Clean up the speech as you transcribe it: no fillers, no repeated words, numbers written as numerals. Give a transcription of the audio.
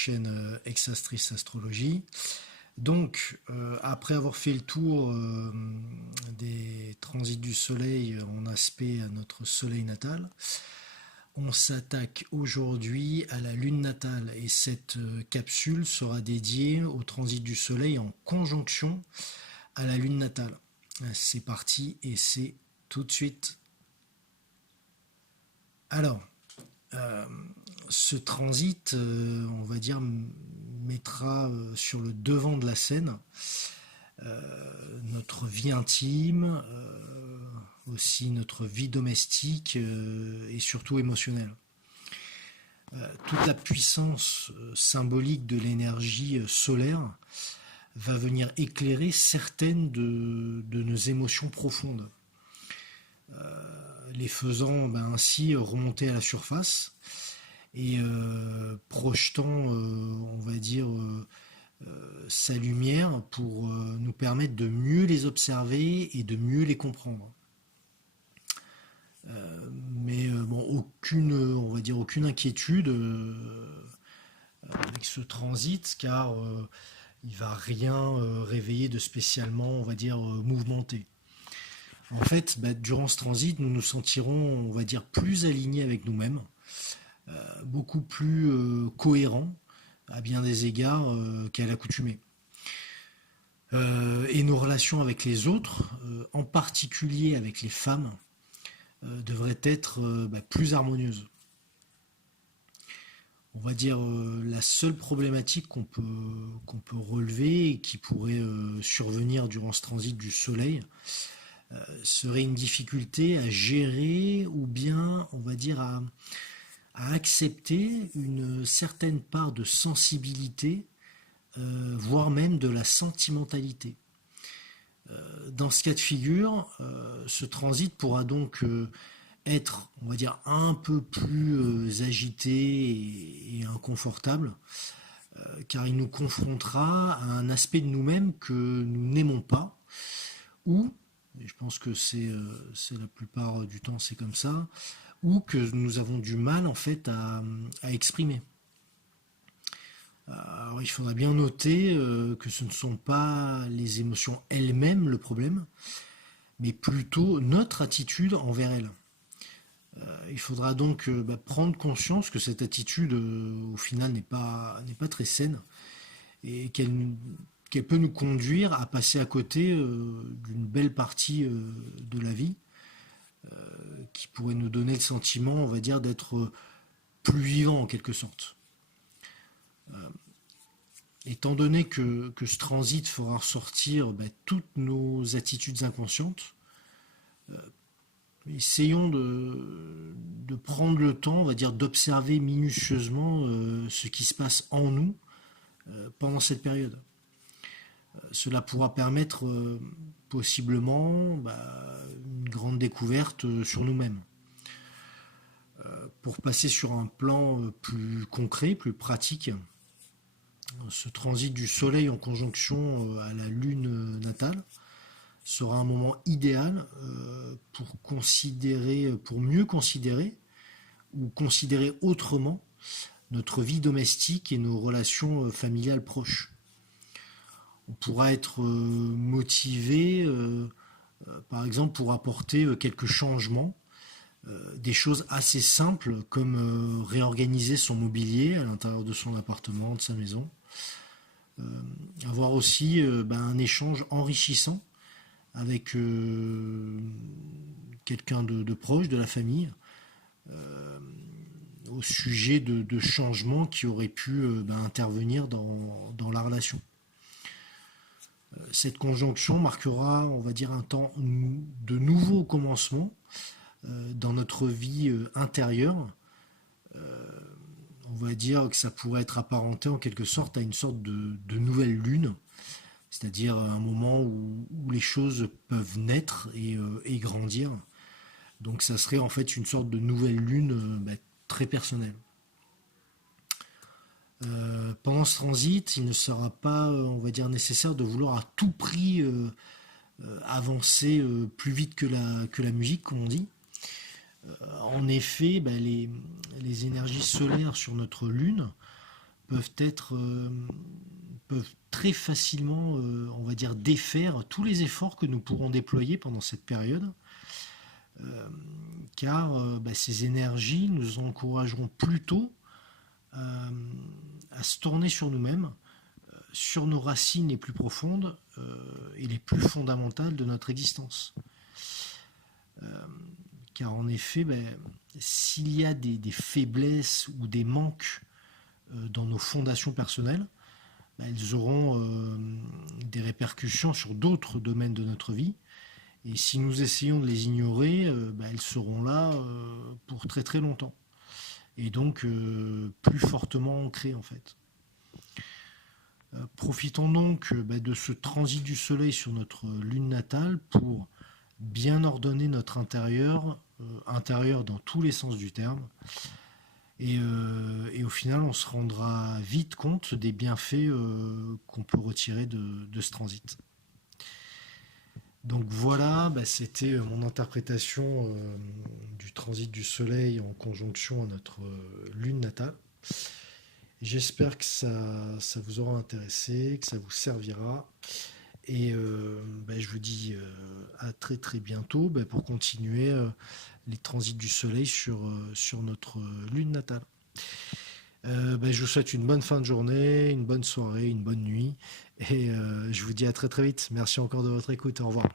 chaîne Exastrice Astrologie. Donc, après avoir fait le tour des transits du Soleil en aspect à notre Soleil natal, on s'attaque aujourd'hui à la Lune natale et cette capsule sera dédiée au transit du Soleil en conjonction à la Lune natale. C'est parti et c'est tout de suite. Alors, euh, ce transit, on va dire, mettra sur le devant de la scène notre vie intime, aussi notre vie domestique et surtout émotionnelle. Toute la puissance symbolique de l'énergie solaire va venir éclairer certaines de nos émotions profondes, les faisant ainsi remonter à la surface et projetant, on va dire, sa lumière pour nous permettre de mieux les observer et de mieux les comprendre. Mais bon, on va dire aucune inquiétude avec ce transit, car il va rien réveiller de spécialement, on va dire, mouvementé. En fait, durant ce transit, nous nous sentirons, on va dire, plus alignés avec nous-mêmes, beaucoup plus cohérents à bien des égards qu'à l'accoutumée. Et nos relations avec les autres, en particulier avec les femmes, devraient être plus harmonieuses. On va dire la seule problématique qu'on peut relever et qui pourrait survenir durant ce transit du Soleil serait une difficulté à gérer ou bien, on va dire, à accepter une certaine part de sensibilité, voire même de la sentimentalité. Dans ce cas de figure, ce transit pourra donc être, on va dire, un peu plus agité et inconfortable, car il nous confrontera à un aspect de nous-mêmes que nous n'aimons pas, ou, et je pense que c'est la plupart du temps c'est comme ça, ou que nous avons du mal en fait à exprimer. Alors il faudra bien noter que ce ne sont pas les émotions elles-mêmes le problème, mais plutôt notre attitude envers elles. Il faudra donc prendre conscience que cette attitude, au final, n'est pas très saine et qu'elle peut nous conduire à passer à côté d'une belle partie de la vie qui pourrait nous donner le sentiment, on va dire, d'être plus vivant en quelque sorte. Étant donné que ce transit fera ressortir toutes nos attitudes inconscientes, essayons de prendre le temps, on va dire, d'observer minutieusement ce qui se passe en nous pendant cette période. Cela pourra permettre possiblement une grande découverte sur nous-mêmes. Pour passer sur un plan plus concret, plus pratique, ce transit du Soleil en conjonction à la Lune natale sera un moment idéal pour mieux considérer ou considérer autrement notre vie domestique et nos relations familiales proches. On pourra être motivé, par exemple, pour apporter quelques changements, des choses assez simples comme réorganiser son mobilier à l'intérieur de son appartement, de sa maison, avoir aussi un échange enrichissant avec quelqu'un de proche, de la famille, au sujet de changements qui auraient pu intervenir dans la relation. Cette conjonction marquera, on va dire, un temps de nouveau commencement dans notre vie intérieure. On va dire que ça pourrait être apparenté en quelque sorte à une sorte de nouvelle lune, c'est-à-dire un moment où les choses peuvent naître et grandir. Donc ça serait en fait une sorte de nouvelle lune très personnelle. Pendant ce transit, il ne sera pas, on va dire, nécessaire de vouloir à tout prix avancer plus vite que la musique, comme on dit. En effet, les énergies solaires sur notre Lune peuvent peuvent très facilement, on va dire, défaire tous les efforts que nous pourrons déployer pendant cette période, euh, car ces énergies nous encourageront plutôt euh, à se tourner sur nous-mêmes, sur nos racines les plus profondes et les plus fondamentales de notre existence. Euh, Car en effet, s'il y a des faiblesses ou des manques dans nos fondations personnelles, elles auront des répercussions sur d'autres domaines de notre vie. Et si nous essayons de les ignorer, elles seront là pour très très longtemps. Et donc plus fortement ancrées en fait. Profitons donc de ce transit du Soleil sur notre lune natale pour bien ordonner notre intérieur dans tous les sens du terme. Et au final, on se rendra vite compte des bienfaits qu'on peut retirer de ce transit. Donc voilà, c'était mon interprétation du transit du Soleil en conjonction à notre lune natale. J'espère que ça vous aura intéressé, que ça vous servira. Et je vous dis à très très bientôt pour continuer les transits du Soleil sur notre lune natale. Je vous souhaite une bonne fin de journée, une bonne soirée, une bonne nuit. Et je vous dis à très très vite. Merci encore de votre écoute. Au revoir.